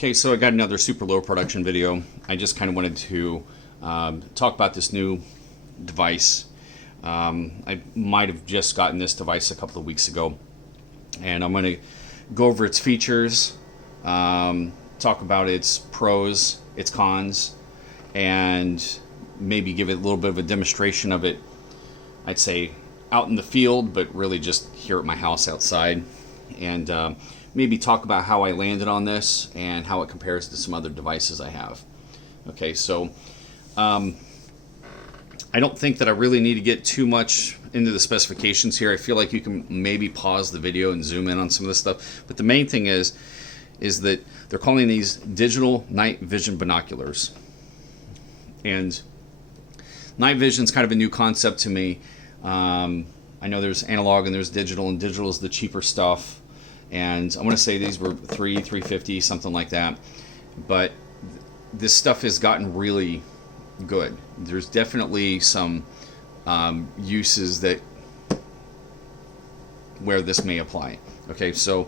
Okay, so I got another super low production video. I just kind of wanted to talk about this new device. I might have just gotten this device a couple of weeks ago, and I'm going to go over its features, talk about its pros, its cons, and maybe give it a little bit of a demonstration of it, I'd say out in the field, but really just here at my house outside, and maybe talk about how I landed on this and how it compares to some other devices I have. Okay, so I don't think that I really need to get too much into the specifications here. I feel like you can maybe pause the video and zoom in on some of this stuff, but the main thing is that they're calling these digital night vision binoculars. And night vision is kind of a new concept to me. I know there's analog and there's digital, and digital is the cheaper stuff. And I want to say these were $350, something like that. But this stuff has gotten really good. There's definitely some uses that where this may apply. Okay, so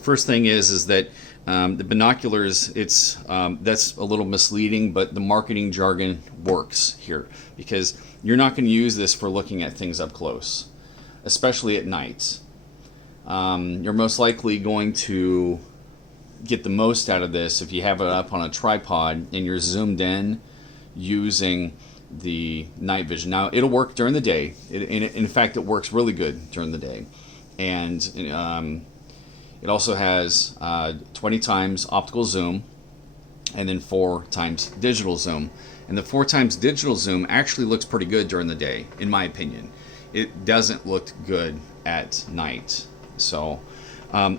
first thing is that the binoculars, it's that's a little misleading, but the marketing jargon works here because you're not going to use this for looking at things up close, especially at night. You're most likely going to get the most out of this if you have it up on a tripod and you're zoomed in using the night vision. Now, it'll work during the day. In fact, it works really good during the day. And it also has 20 times optical zoom and then 4 times digital zoom. And the 4 times digital zoom actually looks pretty good during the day, in my opinion. It doesn't look good at night. So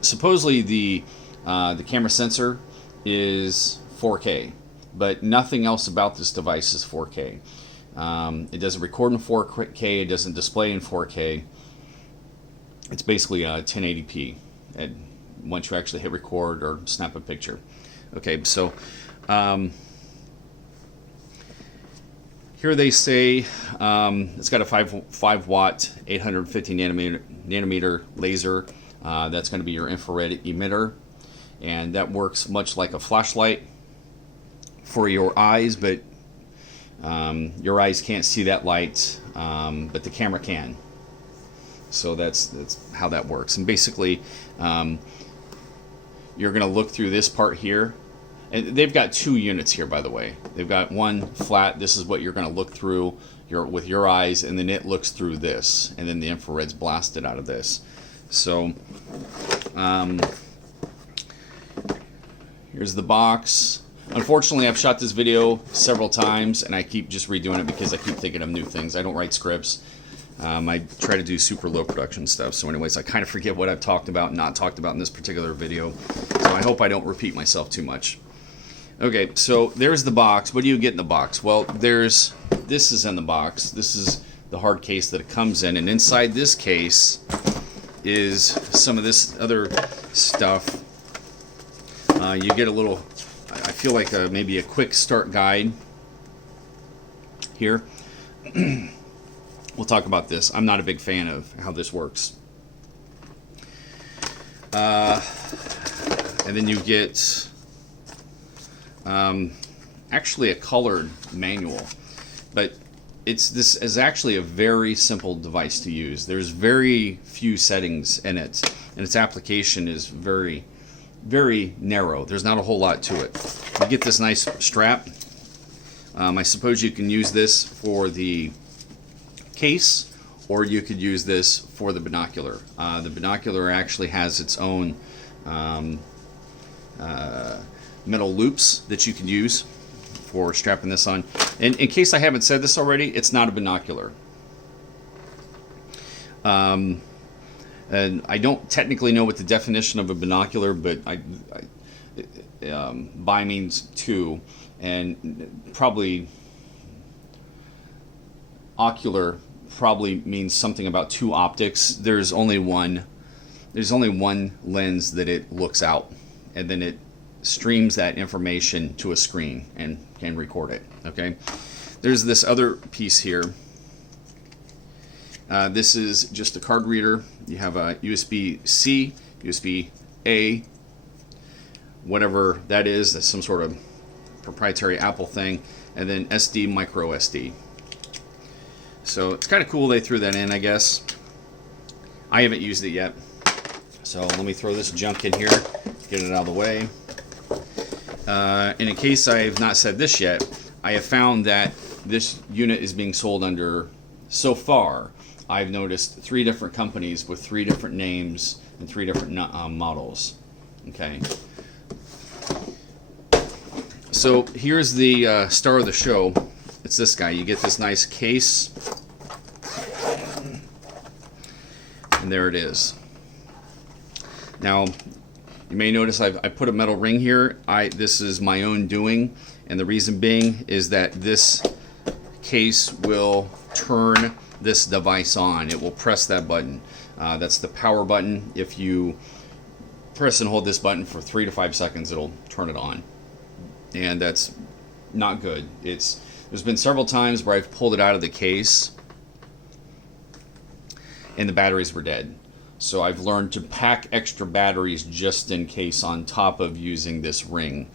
supposedly the camera sensor is 4K, but nothing else about this device is 4K. It doesn't record in 4K. It doesn't display in 4K. It's basically 1080p once you actually hit record or snap a picture. Okay, so here they say it's got a 5 watt 850 nanometer laser. That's going to be your infrared emitter, and that works much like a flashlight for your eyes, but your eyes can't see that light, but the camera can. So that's how that works. And basically you're going to look through this part here. And they've got 2 units here, by the way. They've got one flat. This is what you're going to look through with your eyes, and then it looks through this, and then the infrared's blasted out of this. So here's the box. Unfortunately, I've shot this video several times, and I keep just redoing it because I keep thinking of new things. I don't write scripts. I try to do super low production stuff. So anyways, I kind of forget what I've talked about and not talked about in this particular video. So I hope I don't repeat myself too much. Okay, so there's the box. What do you get in the box? Well, this is in the box. This is the hard case that it comes in, and inside this case is some of this other stuff. You get a little, I feel like maybe a quick start guide here. We'll talk about this. I'm not a big fan of how this works. And then you get actually a colored manual, but this is actually a very simple device to use. There's very few settings in it, and its application is very, very narrow. There's not a whole lot to it. You get this nice strap. I suppose you can use this for the case, or you could use this for the binocular. The binocular actually has its own metal loops that you can use for strapping this on. And in case I haven't said this already, it's not a binocular. And I don't technically know what the definition of a binocular, but bi means 2, and probably ocular probably means something about 2 optics. There's only one lens that it looks out, and then it streams that information to a screen and can record it. Okay, there's this other piece here. This is just a card reader. You have a USB-C, USB-A, whatever that is. That's some sort of proprietary Apple thing. And then SD, micro SD. So it's kind of cool they threw that in, I guess. I haven't used it yet. So let me throw this junk in here, get it out of the way. And in case I have not said this yet, I have found that this unit is being sold under, so far, I've noticed 3 different companies with 3 different names and 3 different models. Okay. So here's the star of the show. It's this guy. You get this nice case, and there it is. Now, you may notice I put a metal ring here. This is my own doing, and the reason being is that this case will turn this device on. It will press that button. That's the power button. If you press and hold this button for 3 to 5 seconds, it'll turn it on. And that's not good. There's been several times where I've pulled it out of the case and the batteries were dead. So I've learned to pack extra batteries just in case on top of using this ring.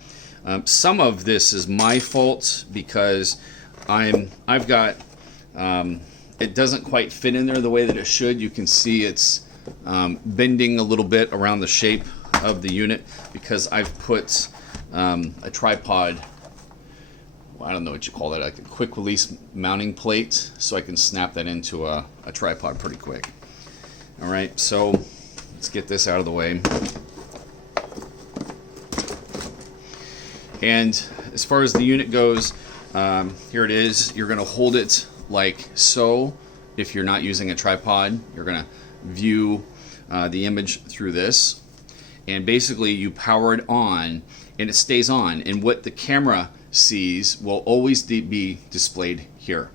Some of this is my fault because I've got it doesn't quite fit in there the way that it should. You can see it's bending a little bit around the shape of the unit because I've put a tripod, I don't know what you call that, like a quick release mounting plate, so I can snap that into a tripod pretty quick. Alright, so let's get this out of the way. And as far as the unit goes, here it is. You're going to hold it like so. If you're not using a tripod, you're going to view the image through this. And basically you power it on and it stays on, and what the camera sees will always be displayed here.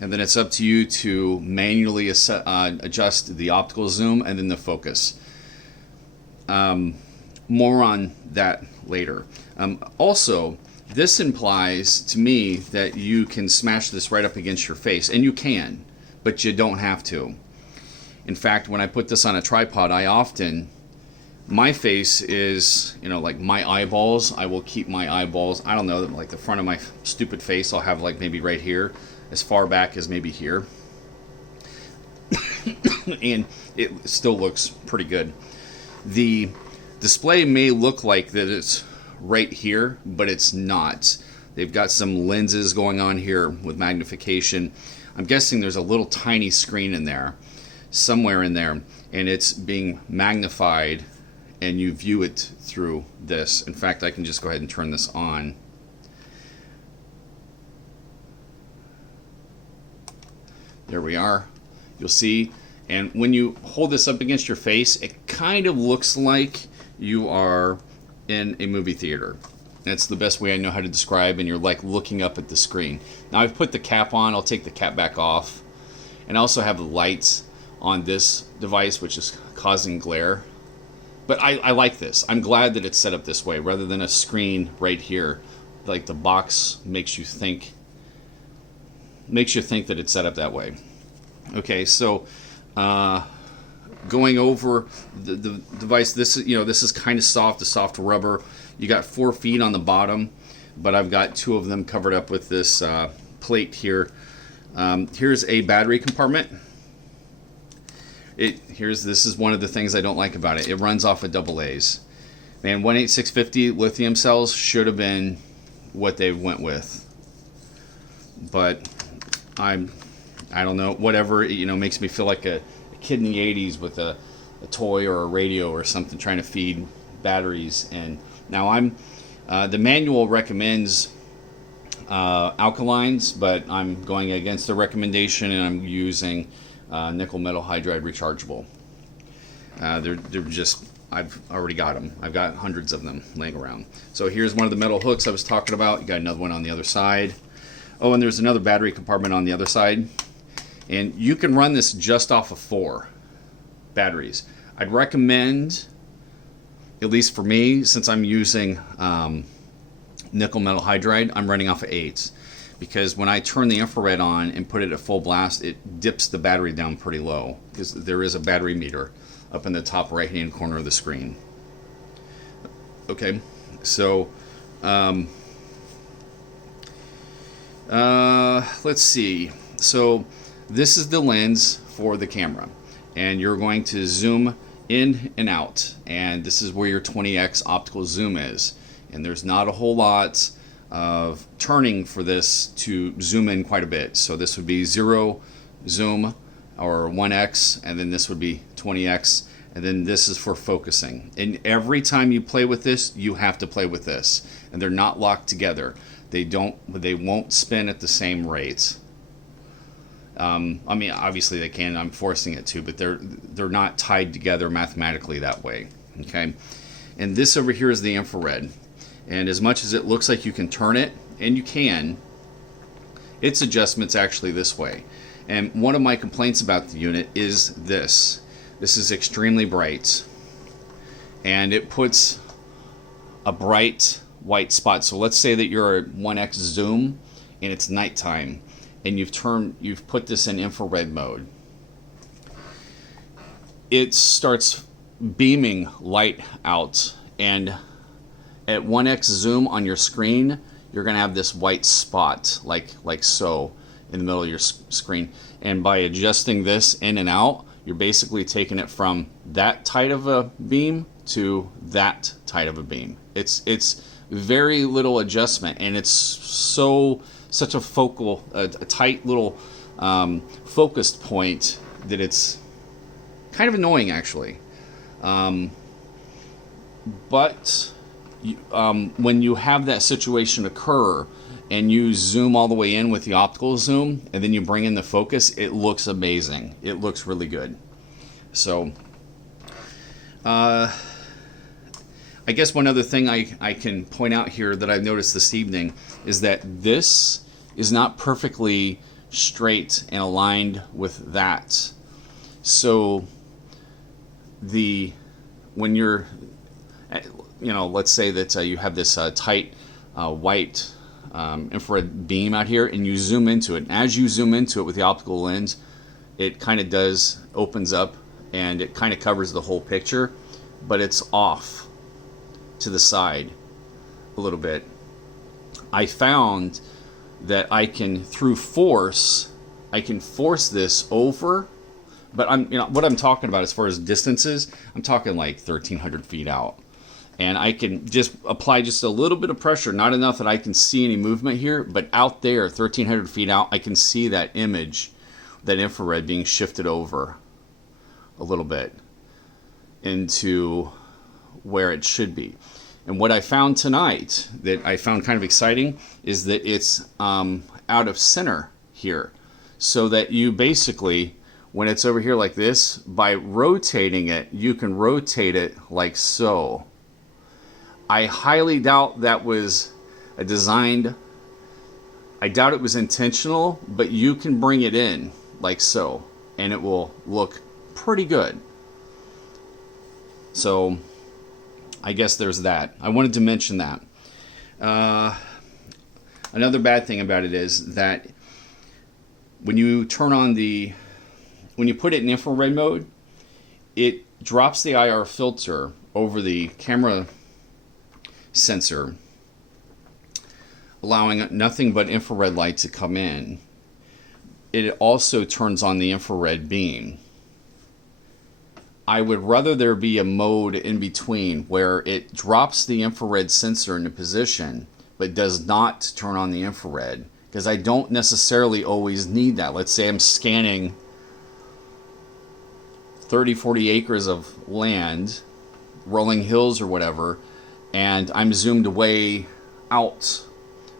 And then it's up to you to manually adjust the optical zoom and then the focus. More on that later. Also, this implies to me that you can smash this right up against your face, and you can, but you don't have to. In fact, when I put this on a tripod, my face is, like my eyeballs. I will keep my eyeballs, I don't know, like the front of my stupid face, I'll have like maybe right here, as far back as maybe here. And it still looks pretty good. The display may look like that it's right here, but it's not. They've got some lenses going on here with magnification. I'm guessing there's a little tiny screen in there, somewhere in there, and it's being magnified, and you view it through this. In fact, I can just go ahead and turn this on. There we are. You'll see, and when you hold this up against your face, it kind of looks like you are in a movie theater. That's the best way I know how to describe, and you're like looking up at the screen. Now I've put the cap on. I'll take the cap back off. And I also have the lights on this device, which is causing glare. But I like this. I'm glad that it's set up this way rather than a screen right here. Like the box makes you think that it's set up that way. Okay, so going over the device, this is kind of soft, a soft rubber. You got 4 feet on the bottom, but I've got 2 of them covered up with this plate here. Here's a battery compartment. This is one of the things I don't like about it. It runs off of AA's. Man, 18650 lithium cells should have been what they went with. But I don't know, whatever, makes me feel like a kid in the 80s with a toy or a radio or something trying to feed batteries. And now the manual recommends alkalines, but I'm going against the recommendation, and I'm using nickel metal hydride rechargeable. They're just, I've already got them. I've got hundreds of them laying around. So here's one of the metal hooks I was talking about. You got another one on the other side. Oh, and there's another battery compartment on the other side. And you can run this just off of 4 batteries. I'd recommend, at least for me, since I'm using nickel metal hydride, I'm running off of 8s. Because when I turn the infrared on and put it at full blast, it dips the battery down pretty low, because there is a battery meter up in the top right hand corner of the screen. Okay, so let's see. So this is the lens for the camera, and you're going to zoom in and out, and this is where your 20x optical zoom is, and there's not a whole lot of turning for this to zoom in quite a bit. So this would be 0 zoom or 1x, and then this would be 20x, and then this is for focusing. And every time you play with this, you have to play with this, and they're not locked together. They won't spin at the same rate. I mean, obviously they can. I'm forcing it to, but they're not tied together mathematically that way. Okay, and this over here is the infrared. And as much as it looks like you can turn it, and you can, its adjustment's actually this way. And one of my complaints about the unit is this. This is extremely bright, and it puts a bright white spot. So let's say that you're at 1x zoom and it's nighttime, and you've put this in infrared mode. It starts beaming light out, and at 1x zoom on your screen, you're going to have this white spot like so in the middle of your screen. And by adjusting this in and out, you're basically taking it from that tight of a beam to that tight of a beam. It's very little adjustment, and it's such a focal, a tight little focused point that it's kind of annoying actually. But when you have that situation occur and you zoom all the way in with the optical zoom and then you bring in the focus, it looks amazing. It looks really good. So I guess one other thing I can point out here that I've noticed this evening is that this is not perfectly straight and aligned with that. So when you're, let's say that you have this tight white infrared beam out here, and you zoom into it. And as you zoom into it with the optical lens, it kind of opens up, and it kind of covers the whole picture, but it's off to the side a little bit. I found that I can, through force, force this over. But what I'm talking about as far as distances, I'm talking like 1,300 feet out. And I can just apply just a little bit of pressure, not enough that I can see any movement here, but out there, 1,300 feet out, I can see that image, that infrared being shifted over a little bit into where it should be. And what I found tonight that I found kind of exciting is that it's out of center here. So that you basically, when it's over here like this, by rotating it, you can rotate it like so. I highly doubt that was I doubt it was intentional, but you can bring it in like so, and it will look pretty good. So I guess there's that. I wanted to mention that. Another bad thing about it is that when you when you put it in infrared mode, it drops the IR filter over the camera sensor, allowing nothing but infrared light to come in. It also turns on the infrared beam. I would rather there be a mode in between where it drops the infrared sensor into position but does not turn on the infrared, because I don't necessarily always need that. Let's say I'm scanning 30-40 acres of land, rolling hills or whatever, and I'm zoomed way out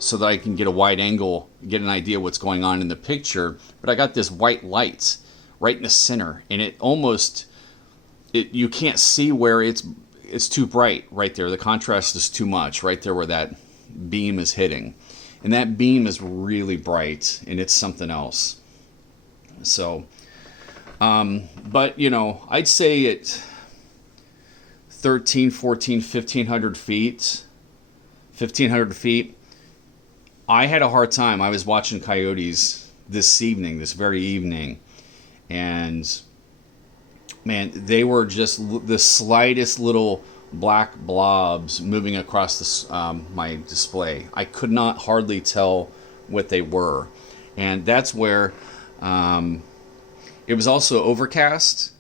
so that I can get a wide angle, get an idea what's going on in the picture, but I got this white light right in the center, and you can't see where it's too bright right there. The contrast is too much right there where that beam is hitting, and that beam is really bright, and it's something else. So but I'd say at 13, 14, 1,500 feet, I had a hard time. I was watching coyotes this very evening, and man, they were just the slightest little black blobs moving across this, my display. I could not hardly tell what they were. And that's where it was also overcast,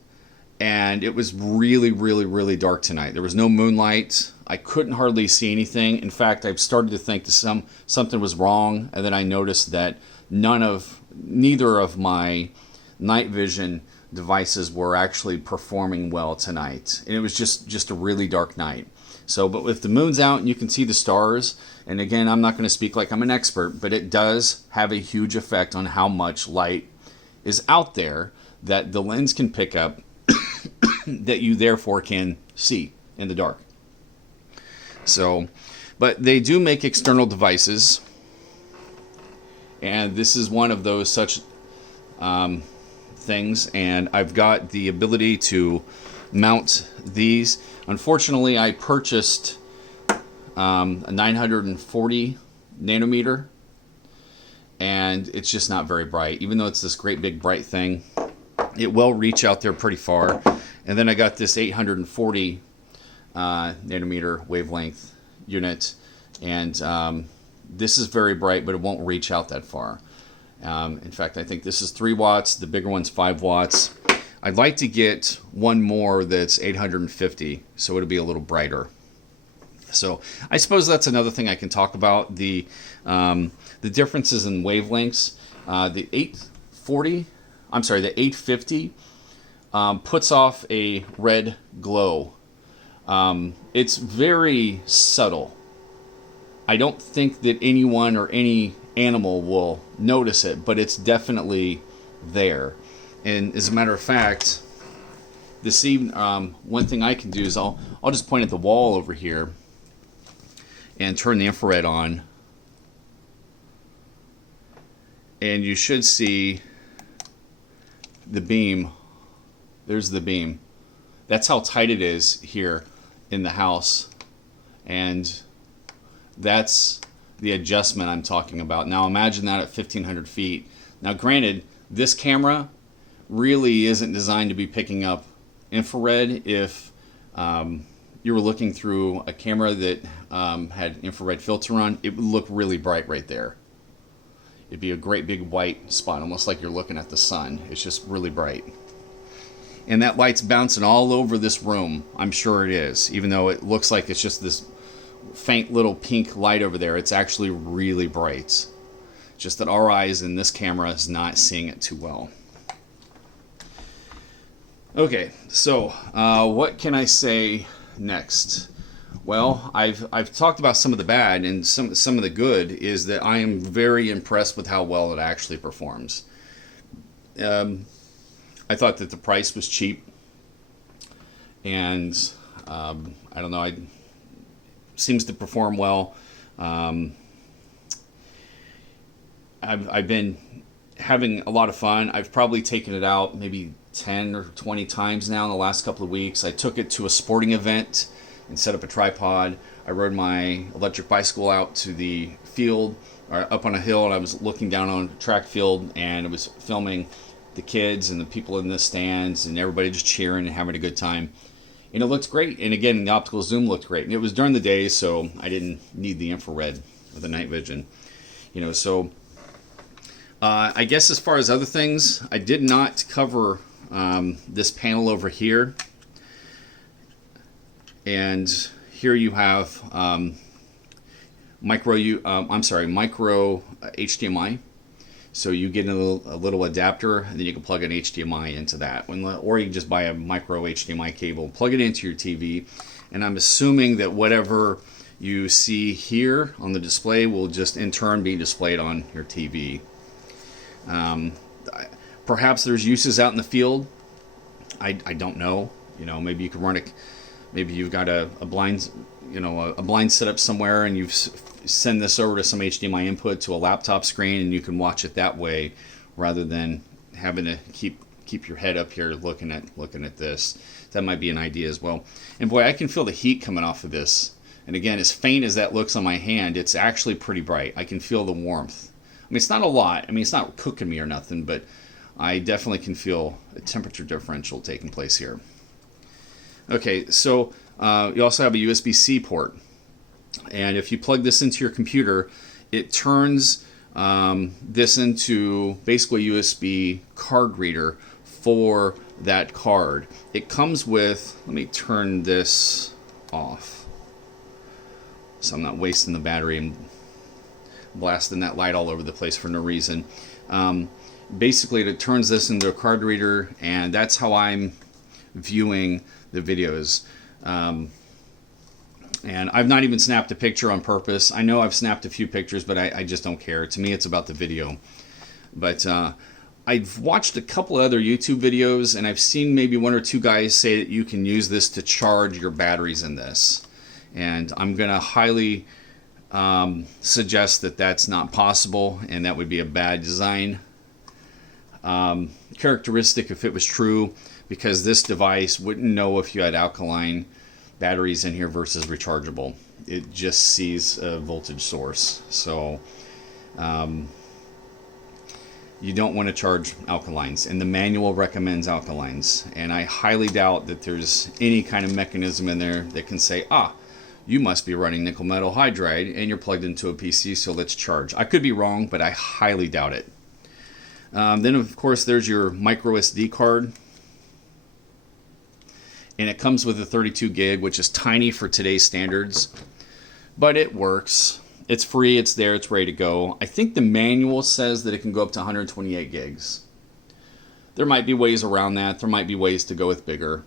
and it was really, really, really dark tonight. There was no moonlight. I couldn't hardly see anything. In fact, I started to think that something was wrong, and then I noticed that neither of my night vision devices were actually performing well tonight. And it was just a really dark night. So, but if the moon's out and you can see the stars, and again, I'm not going to speak like I'm an expert, but it does have a huge effect on how much light is out there that the lens can pick up that you therefore can see in the dark. So, but they do make external devices, and this is one of those such things, and I've got the ability to mount these. Unfortunately, I purchased a 940 nanometer, and it's just not very bright. Even though it's this great big bright thing, it will reach out there pretty far. And then I got this 840 nanometer wavelength unit, and this is very bright, but it won't reach out that far. In fact, I think this is 3 watts. The bigger one's 5 watts. I'd like to get one more that's 850, so it'll be a little brighter. So I suppose that's another thing I can talk about, the differences in wavelengths. The 850 puts off a red glow. It's very subtle. I don't think that anyone or any animal will notice it, but it's definitely there. And as a matter of fact, this evening, one thing I can do is I'll just point at the wall over here and turn the infrared on, and you should see the beam. There's the beam. That's how tight it is here in the house, and that's the adjustment I'm talking about. Now imagine that at 1,500 feet. Now granted, this camera really isn't designed to be picking up infrared. If you were looking through a camera that had infrared filter on, it would look really bright right there. It'd be a great big white spot, almost like you're looking at the sun. It's just really bright. And that light's bouncing all over this room. I'm sure it is. Even though it looks like it's just this faint little pink light over there, it's actually really bright. Just that our eyes in this camera is not seeing it too well. Okay, so what can I say next? Well, I've talked about some of the bad, and some of the good is that I am very impressed with how well it actually performs. I thought that the price was cheap, and I don't know, it seems to perform well. I've been having a lot of fun. I've probably taken it out maybe 10 or 20 times now in the last couple of weeks. I took it to a sporting event and set up a tripod. I rode my electric bicycle out to the field, or up on a hill, and I was looking down on a track field, and it was filming the kids and the people in the stands and everybody just cheering and having a good time. And it looked great. And again, the optical zoom looked great. And it was during the day, so I didn't need the infrared with the night vision. So I guess as far as other things, I did not cover this panel over here. And here you have micro HDMI. So you get a little adapter, and then you can plug an HDMI into that. Or you can just buy a micro HDMI cable, plug it into your TV, and I'm assuming that whatever you see here on the display will just in turn be displayed on your TV. Perhaps there's uses out in the field. I don't know. Maybe you can run it. Maybe you've got a blind, a blind setup somewhere, and you've send this over to some HDMI input to a laptop screen, and you can watch it that way rather than having to keep your head up here looking at this. That might be an idea as well. And boy, I can feel the heat coming off of this. And again, as faint as that looks on my hand, it's actually pretty bright. I can feel the warmth. I mean, it's not a lot. I mean, it's not cooking me or nothing, but I definitely can feel a temperature differential taking place here. Okay, so you also have a USB-C port. And if you plug this into your computer, it turns this into basically a USB card reader for that card. It comes with, let me turn this off so I'm not wasting the battery and blasting that light all over the place for no reason. Basically, it turns this into a card reader, and that's how I'm viewing the videos. And I've not even snapped a picture on purpose. I know I've snapped a few pictures, but I just don't care. To me, it's about the video. But I've watched a couple of other YouTube videos, and I've seen maybe one or two guys say that you can use this to charge your batteries in this. And I'm going to highly suggest that that's not possible, and that would be a bad design characteristic if it was true, because this device wouldn't know if you had alkaline batteries in here versus rechargeable. It just sees a voltage source. So you don't want to charge alkalines, and the manual recommends alkalines, and I highly doubt that there's any kind of mechanism in there that can say, you must be running nickel metal hydride and you're plugged into a PC, so let's charge. I could be wrong, but I highly doubt it. Then of course there's your micro SD card, and it comes with a 32 gig, which is tiny for today's standards, but it works. It's free, it's there, it's ready to go. I think the manual says that it can go up to 128 gigs. There might be ways around that. There might be ways to go with bigger.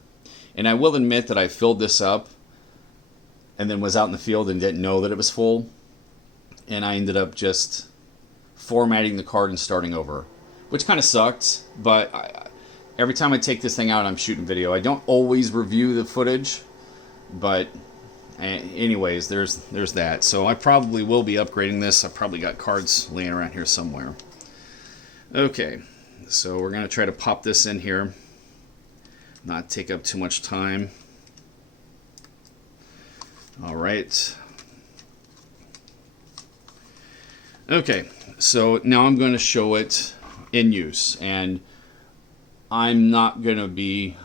And I will admit that I filled this up and then was out in the field and didn't know that it was full. And I ended up just formatting the card and starting over, which kind of sucked, but every time I take this thing out, I'm shooting video. I don't always review the footage, but anyways, there's that. So I probably will be upgrading this. I've probably got cards laying around here somewhere. Okay, so we're going to try to pop this in here, not take up too much time. All right. Okay, so now I'm going to show it in use, and I'm not going to be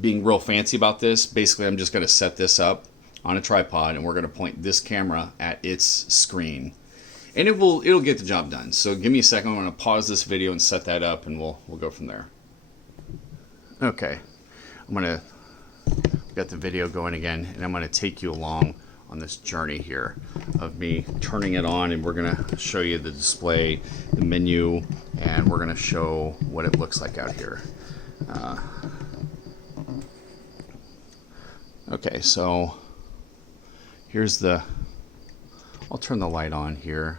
being real fancy about this. Basically, I'm just going to set this up on a tripod, and we're going to point this camera at its screen, and it'll get the job done. So give me a second. I'm going to pause this video and set that up, and we'll go from there. Okay, got the video going again, and I'm going to take you along on this journey here of me turning it on, and we're going to show you the display, the menu, and we're going to show what it looks like out here. Okay, so here's I'll turn the light on here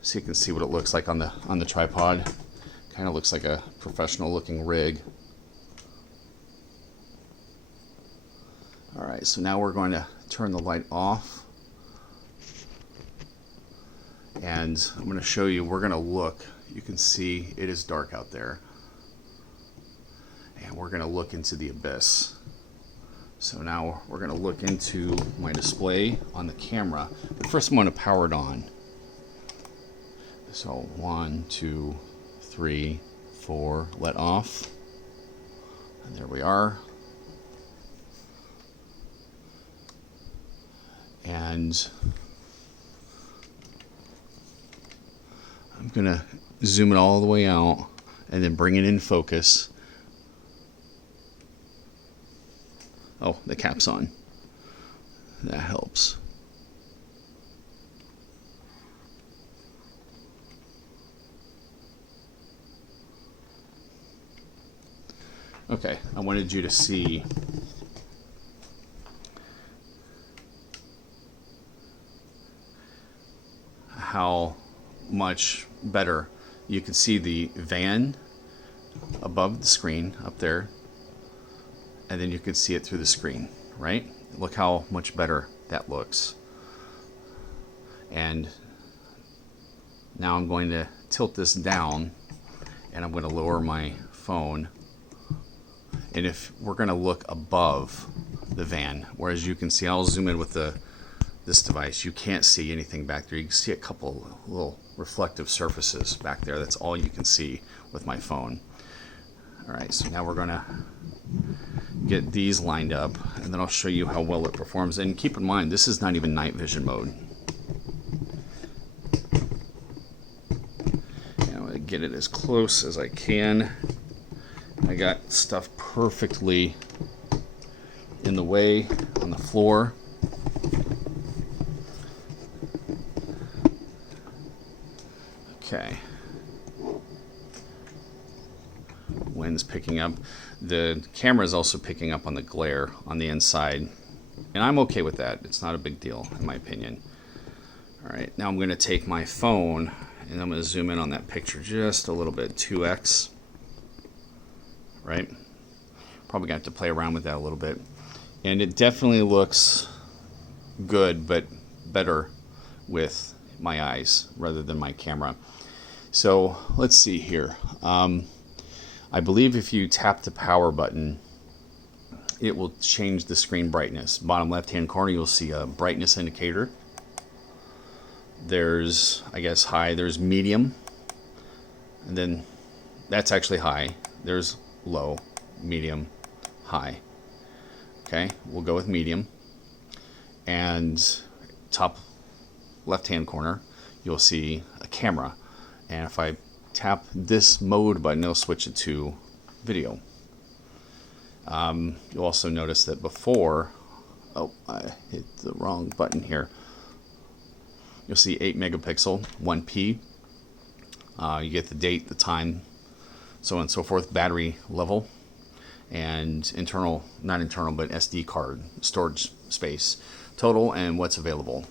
so you can see what it looks like on the tripod. Kind of looks like a professional looking rig. Alright, so now we're going to turn the light off, and I'm going to show you, we're going to look, you can see it is dark out there, and we're going to look into the abyss. So now we're going to look into my display on the camera, but first I'm going to power it on. So 1, 2, 3, 4, let off, and there we are. And I'm going to zoom it all the way out and then bring it in focus. Oh, the cap's on. That helps. Okay, I wanted you to see how much better you can see the van above the screen up there, and then you can see it through the screen, right? Look how much better that looks. And now I'm going to tilt this down, and I'm going to lower my phone, and if we're going to look above the van, whereas you can see, I'll zoom in with this device, you can't see anything back there. You can see a couple little reflective surfaces back there. That's all you can see with my phone. All right, so now we're gonna get these lined up, and then I'll show you how well it performs. And keep in mind, this is not even night vision mode. I'm gonna get it as close as I can. I got stuff perfectly in the way on the floor. Okay. Wind's picking up. The camera is also picking up on the glare on the inside, and I'm okay with that. It's not a big deal in my opinion. All right, now I'm going to take my phone and I'm going to zoom in on that picture just a little bit, 2x, right? Probably got to play around with that a little bit, and it definitely looks good, but better with my eyes rather than my camera. So let's see here. I believe if you tap the power button, it will change the screen brightness. Bottom left hand corner, you'll see a brightness indicator. There's, I guess, high, there's medium, and then that's actually high. There's low, medium, high. Okay, we'll go with medium. And top left hand corner, you'll see a camera. And if I tap this mode button, it'll switch it to video. You'll also notice that before, oh, I hit the wrong button here. You'll see 8 megapixel, 1p. You get the date, the time, so on and so forth, battery level, and internal, not internal, but SD card storage space, total, and what's available.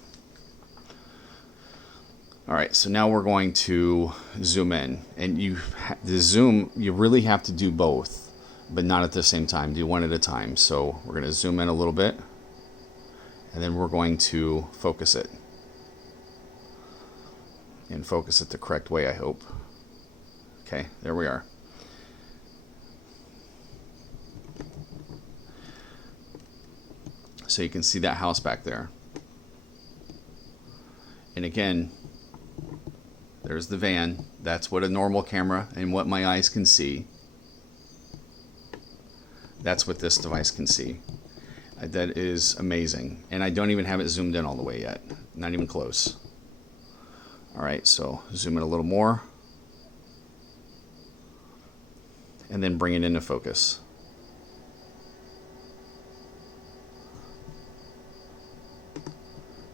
All right, so now we're going to zoom in, and the zoom, you really have to do both, but not at the same time. Do one at a time. So we're going to zoom in a little bit, and then we're going to focus it, and focus it the correct way, I hope. Okay, there we are. So you can see that house back there. And again, there's the van. That's what a normal camera and what my eyes can see. That's what this device can see. That is amazing. And I don't even have it zoomed in all the way yet. Not even close. All right, so zoom in a little more. And then bring it into focus.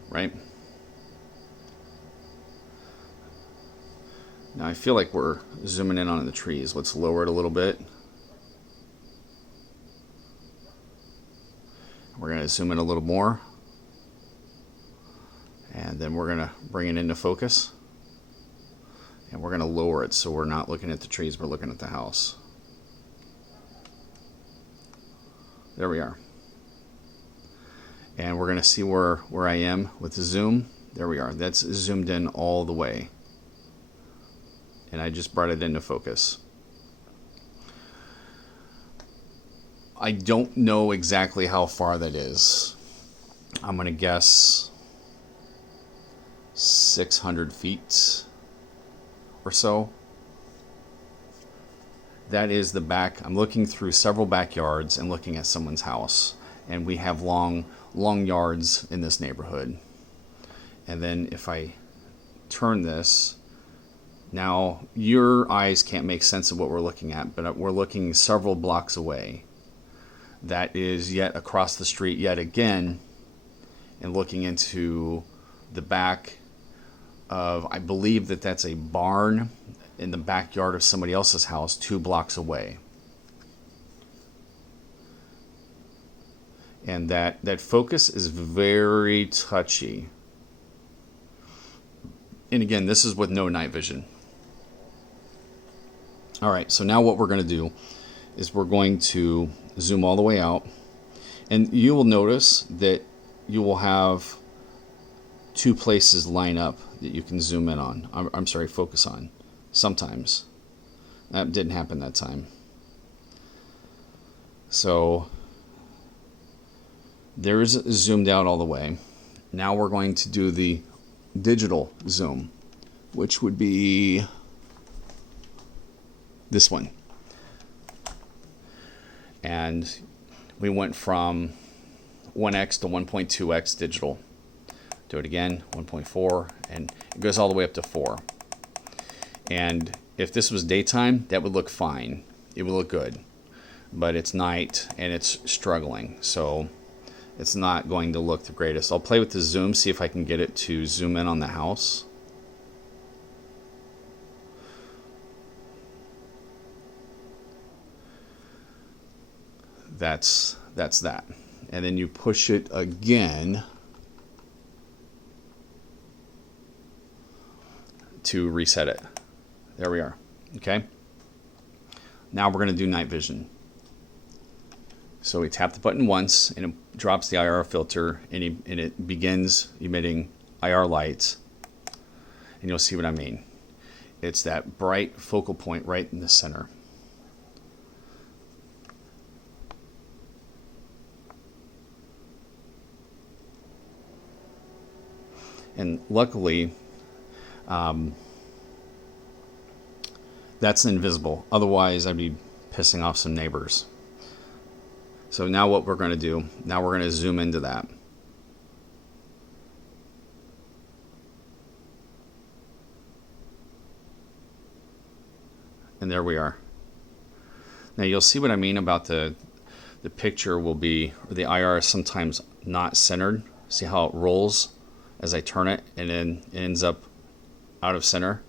Right? Now I feel like we're zooming in on the trees. Let's lower it a little bit. We're going to zoom in a little more. And then we're going to bring it into focus. And we're going to lower it so we're not looking at the trees, we're looking at the house. There we are. And we're going to see where I am with the zoom. There we are. That's zoomed in all the way. And I just brought it into focus. I don't know exactly how far that is. I'm going to guess 600 feet or so. That is the back. I'm looking through several backyards and looking at someone's house. And we have long yards in this neighborhood. And then if I turn this, now your eyes can't make sense of what we're looking at, but we're looking several blocks away. That is yet across the street yet again, and looking into the back of, I believe that's a barn in the backyard of somebody else's house 2 blocks away. And that focus is very touchy. And again, this is with no night vision. All right, so now what we're going to do is we're going to zoom all the way out. And you will notice that you will have 2 places line up that you can zoom in on. I'm sorry, focus on. Sometimes. That didn't happen that time. So there's zoomed out all the way. Now we're going to do the digital zoom, which would be this one. and we went from 1x to 1.2x digital. Do it again, 1.4, and it goes all the way up to 4. And if this was daytime, that would look fine. It would look good. But it's night and it's struggling, so it's not going to look the greatest. I'll play with the zoom, see if I can get it to zoom in on the house. That's that. And then you push it again to reset it. There we are. Okay. Now we're going to do night vision. So we tap the button once and it drops the IR filter, and it begins emitting IR lights. And you'll see what I mean. It's that bright focal point right in the center. And luckily, that's invisible. Otherwise, I'd be pissing off some neighbors. So now what we're going to do, now we're going to zoom into that. And there we are. Now you'll see what I mean about the picture will be, or the IR is sometimes not centered. See how it rolls as I turn it, and then it ends up out of center.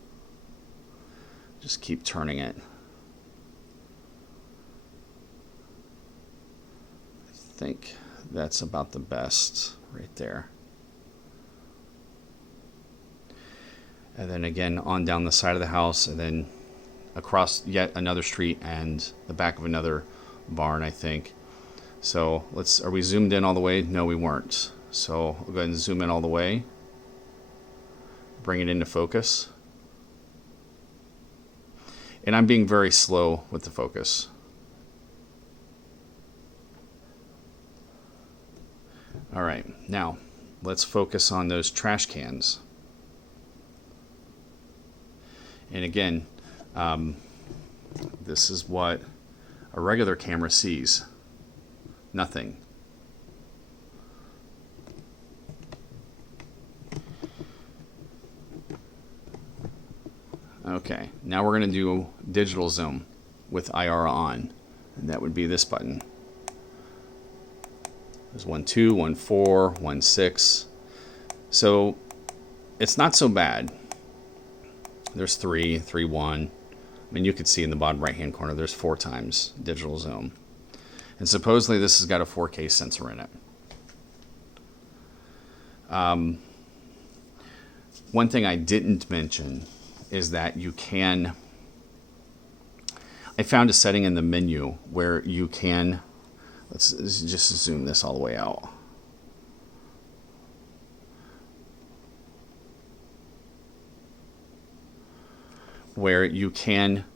Just keep turning it. I think that's about the best right there. And then again on down the side of the house, and then across yet another street and the back of another barn, I think. So are we zoomed in all the way? No, we weren't. So we'll go ahead and zoom in all the way. Bring it into focus. And I'm being very slow with the focus. All right, now let's focus on those trash cans. And again, this is what a regular camera sees. Nothing. Okay, now we're going to do digital zoom with IR on, and that would be this button. There's 1.2, 1.4, 1.6. So it's not so bad. There's 3, 3.1. I mean, you could see in the bottom right hand corner there's 4 times digital zoom. And supposedly this has got a 4K sensor in it. One thing I didn't mention is that you can, I found a setting in the menu where you can, let's just zoom this all the way out. Where you can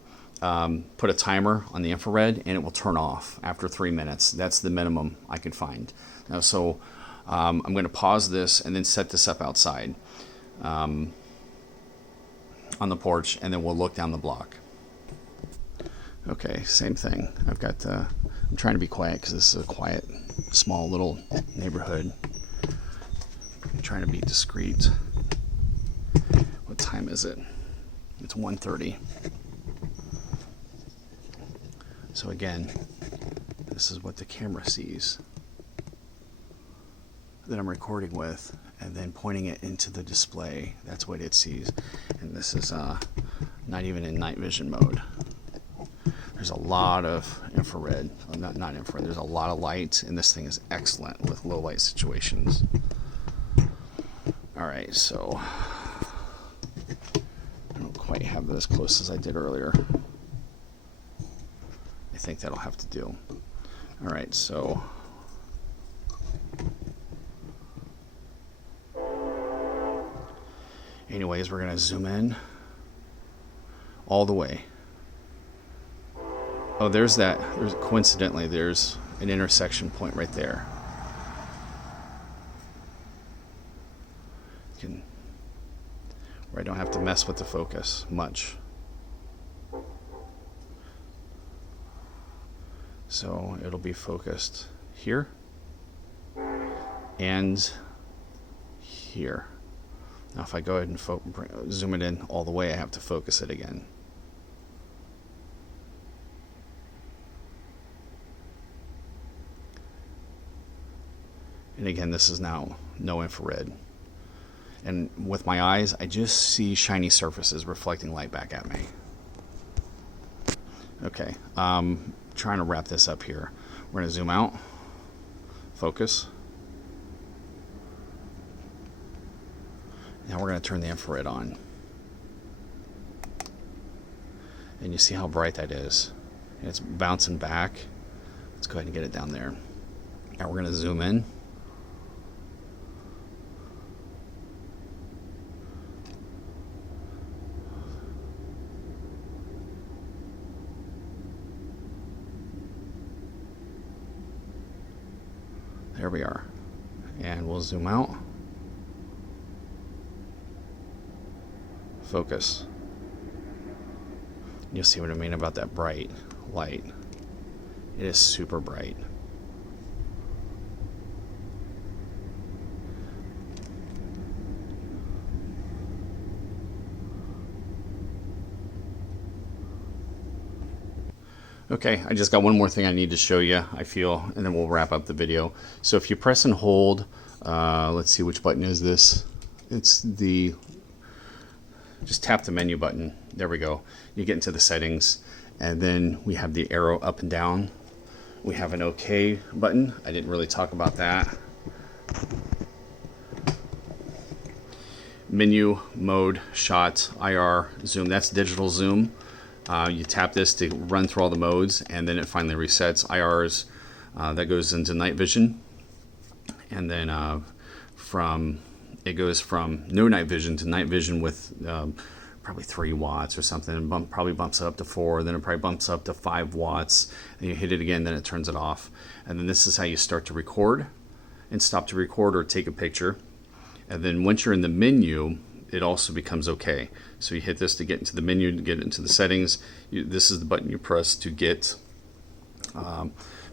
put a timer on the infrared and it will turn off after 3 minutes. That's the minimum I could find. Now, so I'm going to pause this and then set this up outside on the porch, and then we'll look down the block. Okay, same thing. I've got the, I'm trying to be quiet because this is a quiet, small little neighborhood. I'm trying to be discreet. What time is it? It's 1:30. So again, this is what the camera sees that I'm recording with, and then pointing it into the display. That's what it sees. And this is not even in night vision mode. There's a lot of infrared, not infrared, there's a lot of light, and this thing is excellent with low light situations. All right, so I don't quite have that as close as I did earlier. I think that'll have to do. All right, so anyways, we're gonna zoom in all the way. Oh, there's coincidentally, there's an intersection point right there. Where I don't have to mess with the focus much. So it'll be focused here and here. Now if I go ahead and zoom it in all the way, I have to focus it again. And again, this is now no infrared. And with my eyes, I just see shiny surfaces reflecting light back at me. Okay, trying to wrap this up here. We're going to zoom out, focus. Now we're going to turn the infrared on. And you see how bright that is. And it's bouncing back. Let's go ahead and get it down there. Now we're going to zoom in. There we are. And we'll zoom out. Focus. You'll see what I mean about that bright light. It is super bright. Okay, I just got one more thing I need to show you, I feel, and then we'll wrap up the video. So if you press and hold, let's see, which button is this? It's the, just tap the menu button. There we go. You get into the settings, and then we have the arrow up and down. We have an OK button. I didn't really talk about that. Menu, mode, shot, IR, zoom. That's digital zoom. You tap this to run through all the modes, and then it finally resets. IRs, that goes into night vision, and then it goes from no night vision to night vision with probably 3 watts or something, and probably bumps it up to 4, then it probably bumps up to 5 watts, and you hit it again, then it turns it off. And then this is how you start to record and stop to record or take a picture. And then once you're in the menu, it also becomes okay. So you hit this to get into the menu, to get into the settings. This is the button you press to get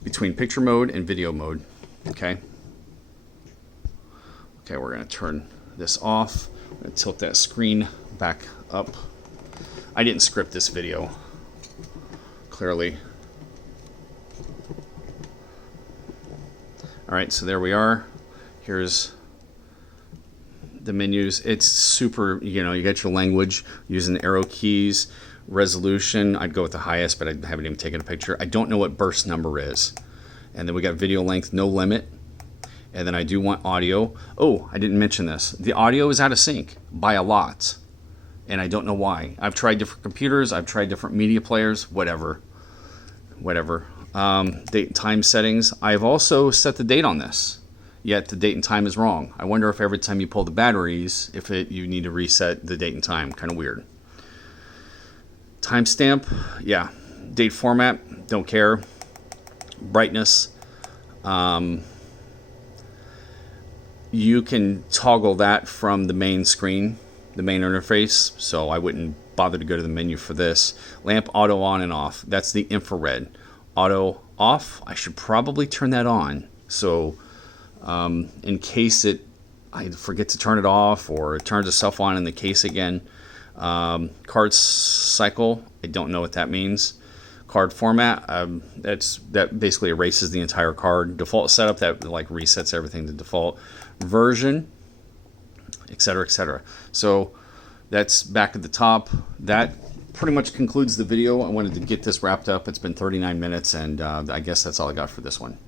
between picture mode and video mode. Okay. Okay, we're going to turn this off. I'm going to tilt that screen back up. I didn't script this video, clearly. All right, so there we are. Here's the menus. It's super, you get your language using the arrow keys. Resolution, I'd go with the highest, but I haven't even taken a picture. I don't know what burst number is. And then we got video length, no limit. And then I do want audio. Oh, I didn't mention this. The audio is out of sync by a lot. And I don't know why. I've tried different computers. I've tried different media players, whatever. Date and time settings. I've also set the date on this. Yet the date and time is wrong. I wonder if every time you pull the batteries, you need to reset the date and time. Kind of weird. Timestamp, yeah. Date format, don't care. Brightness, you can toggle that from the main screen, the main interface, so I wouldn't bother to go to the menu for this. Lamp auto on and off, that's the infrared. Auto off, I should probably turn that on. So in case I forget to turn it off or it turns itself on in the case again. Card cycle, I don't know what that means. Card format, that basically erases the entire card. Default setup, that like resets everything to default. Version, etc., etc. So that's back at the top. That pretty much concludes the video. I wanted to get this wrapped up. It's been 39 minutes, and I guess that's all I got for this one.